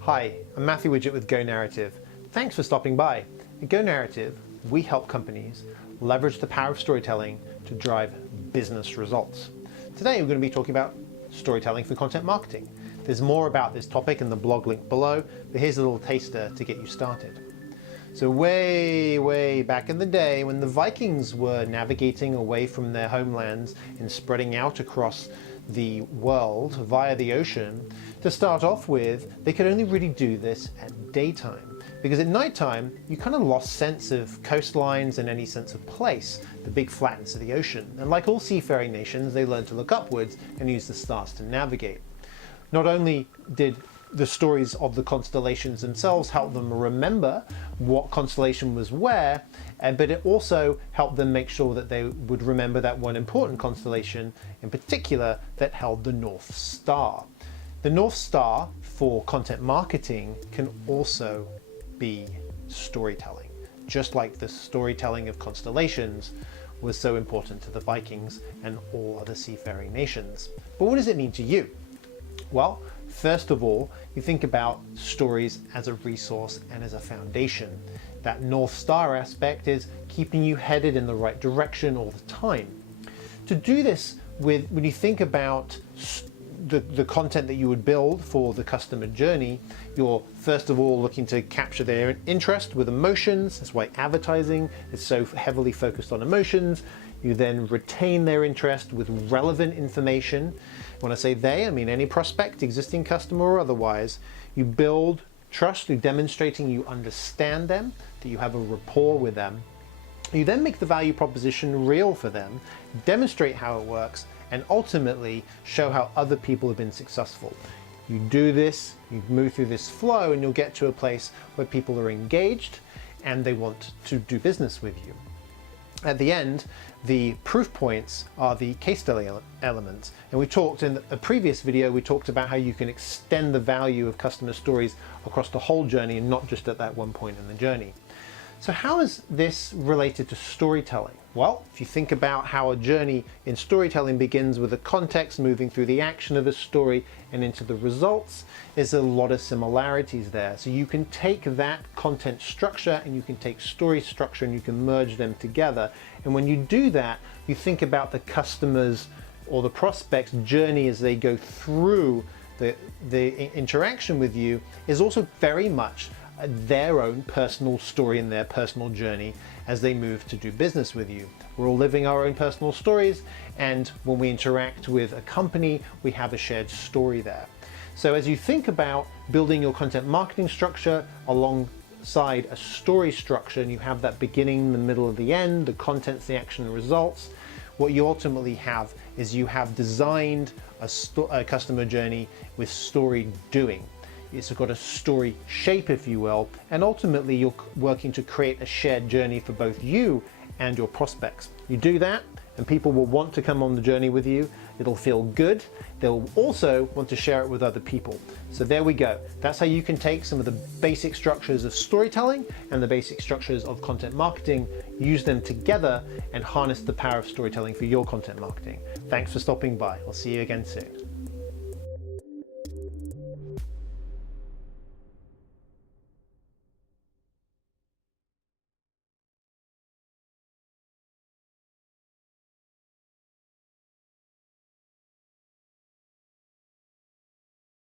Hi, I'm Matthew Widget with Go Narrative. Thanks for stopping by. At Go Narrative, we help companies leverage the power of storytelling to drive business results. Today we're going to be talking about storytelling for content marketing. There's more about this topic in the blog link below, but here's a little taster to get you started. So way back in the day, when the Vikings were navigating away from their homelands and spreading out across the world via the ocean, to start off with, they could only really do this at daytime. Because at nighttime, you kind of lost sense of coastlines and any sense of place, the big flatness of the ocean. And like all seafaring nations, they learned to look upwards and use the stars to navigate. Not only did the stories of the constellations themselves help them remember what constellation was where, but it also helped them make sure that they would remember that one important constellation in particular that held the North Star. The North Star for content marketing can also be storytelling, just like the storytelling of constellations was so important to the Vikings and all other seafaring nations. But what does it mean to you? Well, first of all, you think about stories as a resource and as a foundation. That North Star aspect is keeping you headed in the right direction all the time. To do this when you think about the content that you would build for the customer journey, you're first of all looking to capture their interest with emotions. That's why advertising is so heavily focused on emotions. You then retain their interest with relevant information. When I say they, I mean any prospect, existing customer or otherwise. You build trust through demonstrating you understand them, that you have a rapport with them. You then make the value proposition real for them, demonstrate how it works, and ultimately show how other people have been successful. You do this, you move through this flow, and you'll get to a place where people are engaged and they want to do business with you. At the end, the proof points are the case study elements. And we talked in a previous video, we talked about how you can extend the value of customer stories across the whole journey and not just at that one point in the journey. So how is this related to storytelling? Well, if you think about how a journey in storytelling begins with a context moving through the action of a story and into the results, there's a lot of similarities there. So you can take that content structure and you can take story structure and you can merge them together. And when you do that, you think about the customer's or the prospect's journey as they go through the interaction with you is also very much their own personal story and their personal journey as they move to do business with you. We're all living our own personal stories, and when we interact with a company, we have a shared story there. So as you think about building your content marketing structure alongside a story structure, and you have that beginning, the middle, and the end, the contents, the action, and results, what you ultimately have is you have designed a customer journey with story doing. It's got a story shape, if you will, and ultimately you're working to create a shared journey for both you and your prospects. You do that and people will want to come on the journey with you. It'll feel good. They'll also want to share it with other people. So there we go. That's how you can take some of the basic structures of storytelling and the basic structures of content marketing, use them together and harness the power of storytelling for your content marketing. Thanks for stopping by. I'll see you again soon.